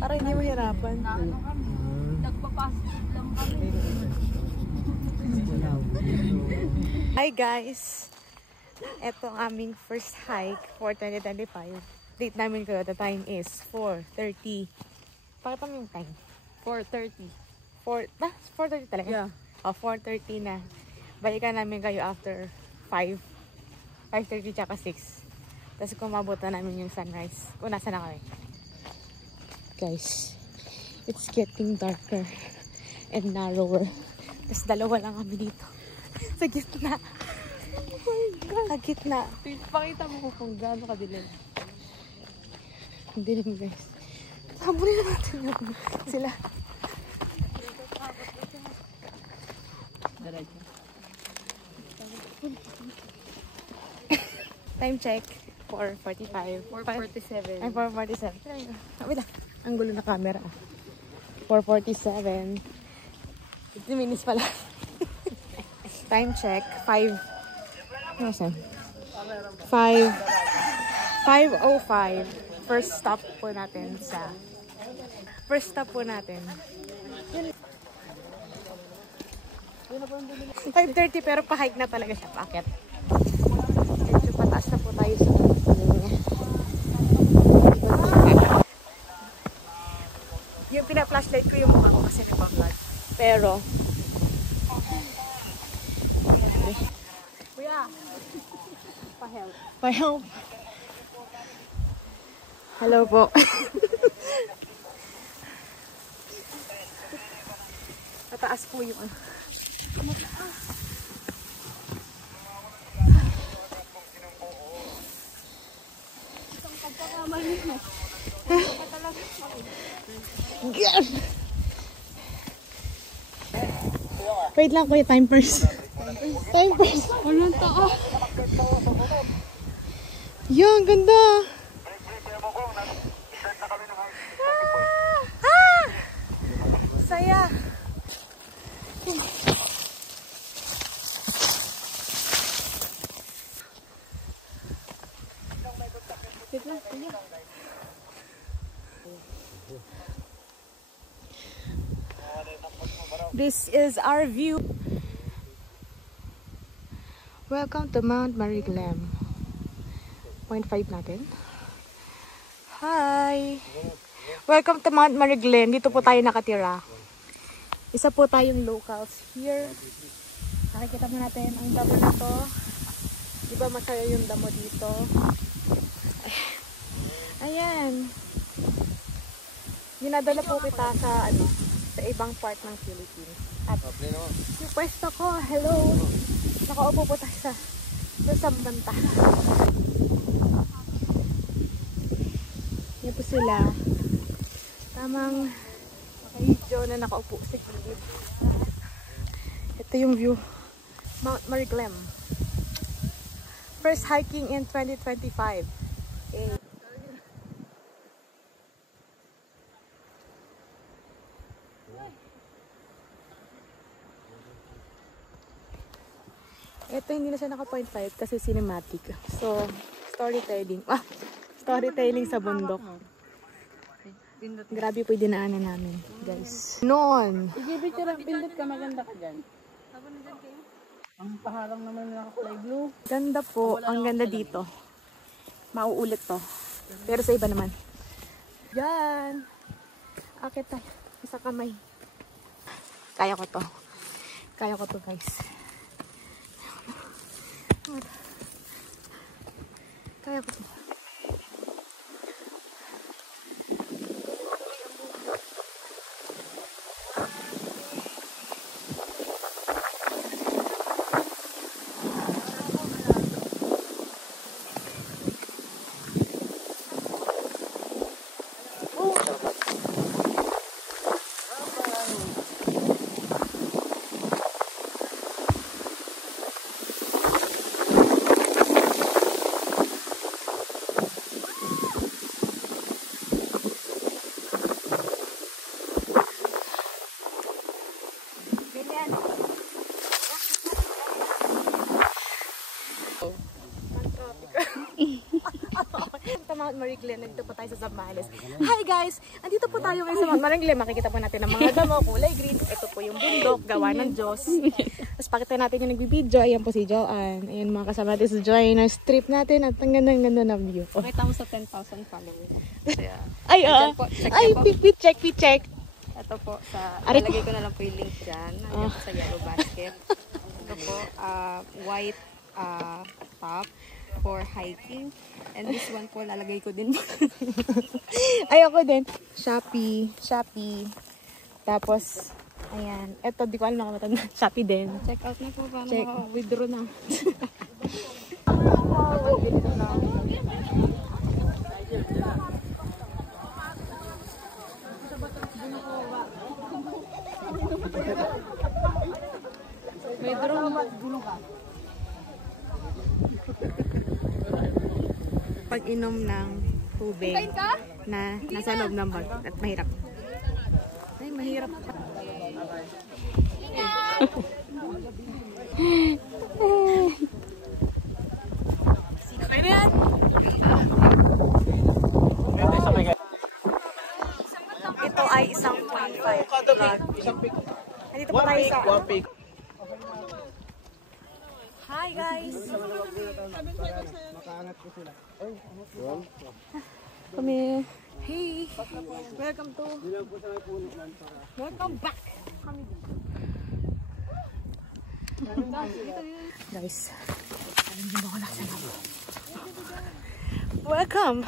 Para hindi mahirapan. Nagpapasok lang kami. Hi guys! Ito ang aming first hike for 2025. Date namin kayo, the time is 4:30. Pakita mo yung time. 4:30. 4:30 talaga? Yeah. Oh, 4:30 na. Balikan namin kayo after 5. 5:30 tsaka 6. Tapos kumabot na namin yung sunrise. Kung nasa na kami. Guys, it's getting darker and narrower. Tapos dalawa lang kami dito. Sa gitna. Oh my God. Sa gitna. Pakita mo kung gaano kadilim. Hindi rin guys. Habulin na natin yun. Sila. Time check. 4:45. 4:47. Ay, 4:47. Wait lang. Ang gulo na camera. 4:47. 15 minutes pala. Time check. 5. Ano siya? 5:05. First stop po natin sa... First stop po natin. 5:30 pero pa-hike na talaga siya. Paakyat. Medyo pataas na po tayo sa yung pina-flashlight ko yung mukha ko kasi nagpa-flash. Pero Kuya, pa-help. pa-help. Hello po. Mataas po yung ano. Wait lang kuya, time first. Time first. Walang tao. Yan, ganda. Ah! Saya. Wait lang, kuya. This is our view. Welcome to Mount Mariglam. 0.5 natin. Hi! Welcome to Mount Mariglam. Dito po tayo nakatira. Isa po tayong locals here. Nakikita mo natin ang damo na to. Diba masaya yung damo dito? Ayan. Dinadala po kita sa ano, sa ibang part ng Philippines. At yung pwesto ko, hello! Nakaupo po tayo sa banta. Yan po sila. Tamang video na nakaupo sa gilid. Ito yung view. Mount Mariglam. First hiking in 2025. Okay. Ito hindi na siya naka 0.5 kasi cinematic. So, storytelling. Storytelling sa bundok. Grabe po yung dinaanan namin, guys. Noon. Igibit ka lang, pindot ka, maganda ka dyan. Ang paharang naman nakakulay blue. Ganda po. Ang ganda dito. Mauulit to. Pero sa iba naman. Yan. Akit tayo. Isa kamay. Kaya ko to. Kaya ko to, guys. Kaya ko to. Mount Maricle. Nandito po tayo sa Zambales. Hi guys! Andito po tayo ngayon sa Mount Maricle. Makikita po natin ang mga damo, kulay green. Ito po yung bundok, gawa ng Diyos. Tapos pakita natin yung nagbibideo. Ayan po si Joanne. Ayan mga kasama natin sa Joanne. Strip natin at ang ganda ng view. Oh. Nakita mo sa 10,000 followers. Yeah. Ay, Dyan po, check ay, niyo po. check. Ito po, Aray lalagay ko na lang po yung link dyan. Nandiyan po sa yellow basket. Ito po, white top for hiking. And this one po, lalagay ko din. Ay, ako din. Shopee. Tapos, ayan. Ito, di ko alam na matanda. Shopee din. Check out na po, paano Check. maka-withdraw na. May drone. Pag-inom ng tubig na nasa loob ng bag at mahirap. Ay, mahirap. Ano yan? Ito ay isang 0.5 vlog. Nandito po tayo sa... Hi guys! Kami. Hey! Welcome to... Welcome back! Kami dito. Guys, hindi ba ako nasa labo? Welcome!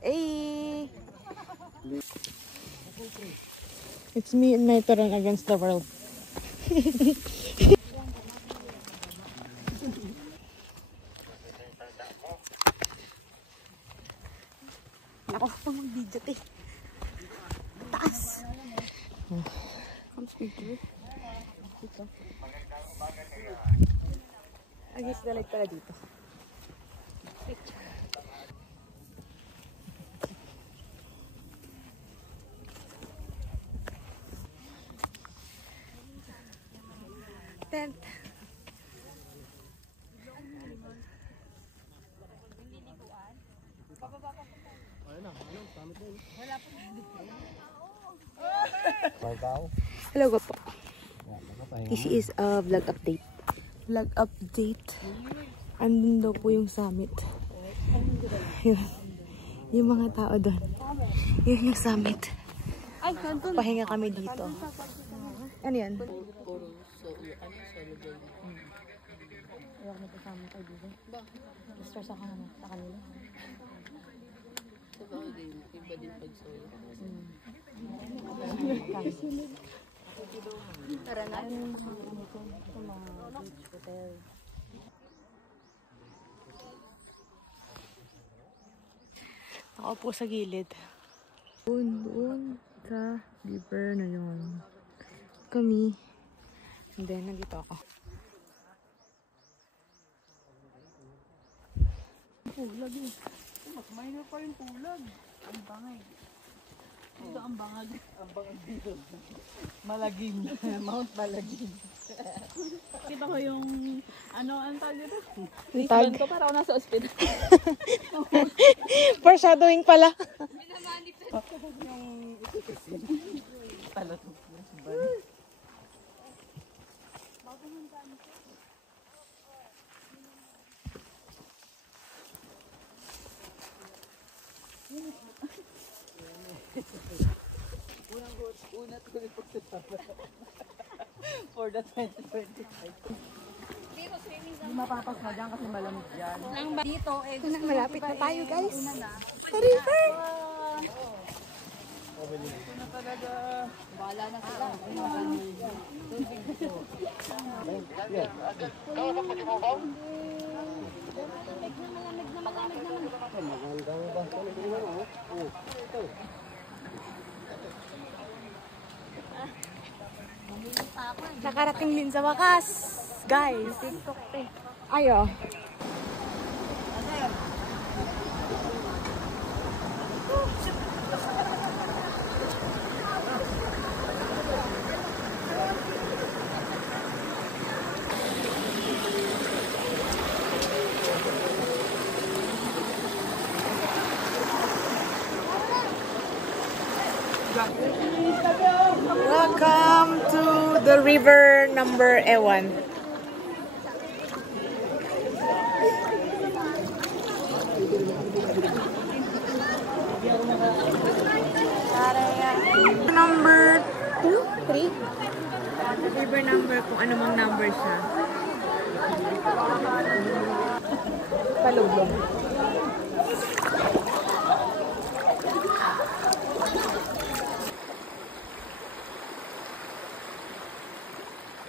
Hey! It's me and my turn against the world. Ako pa mag-video eh. Taas! Come speaker. Agis na like pala dito. Tent. Hello po. This is a vlog update. Vlog update. Andun daw po yung summit. Yun. Yung mga tao doon. Yun yung summit. Pahinga kami dito. Ano yan? Ayoko na kasama kayo dito. Stress ako naman sa kanila. Sa bahay din, iba din pag solo. Tara na. Sa mga beach hotel. Ako po sa gilid. Doon sa river na yun. Kami. And then, nandito ako. Pulag eh. Mas minor pa yung pulag. Ang bangay. Ito ang bangag. Ang bangag dito. Malagim. Mount Malagim. Kita ko yung ang tawag dito? Tag. Ko para ako nasa ospital. Foreshadowing pala. Yung ito kasi. Talagang una ko rin pagsasama for the 2025. Hindi mapapas na dyan kasi malamig dyan. Dito, Malapit na tayo, guys. Sa river. Ito na talaga. bahala na sila. Nakarating din sa wakas. Guys. TikTok eh. Ayo. Welcome to the river number Ewan. Number 2, 3. River number kung ano mang number siya. Palublog.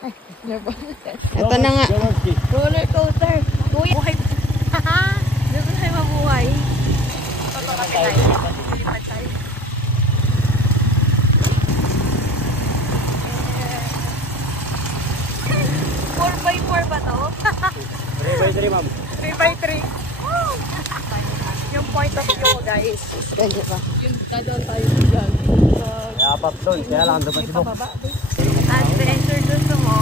Ay, ito na nga. Roller coaster. Kuya. Buhay. Gusto tayo mabuhay. Lilipad tayo. 4x4 ba to? 3x3, ma'am. 3x3. Yung point of view, guys. Ganyan ba? Yung dadaan tayo dyan. Kaya apat doon. Kaya lang doon pa si Bok. Adventure gusto mo?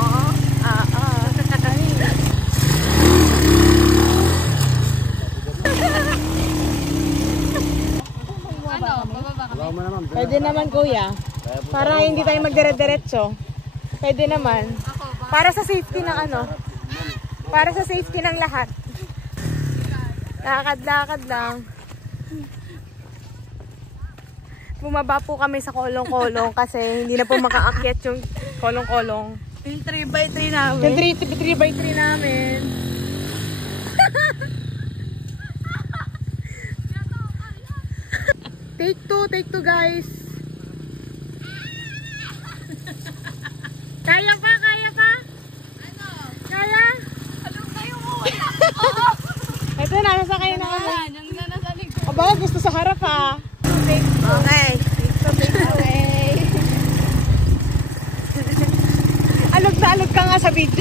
Bawa mo na, ma'am. Pwede naman, kuya. Para hindi tayo magdire-diretso. Pwede naman. Para sa safety ng ano. Para sa safety ng lahat. Lakad-lakad lang. Bumaba po kami sa kolong-kolong kasi hindi na po makaakyat yung kolong-kolong. Yung 3x3 namin. Yung 3x3 namin. Take two guys. Kaya pa? Ano? Kaya? Along kayo mo. Ito na, nasa kayo na kami. Yung na nasa likod. Aba, gusto sa harap ha. Okay. Alog na alog ka nga sa video.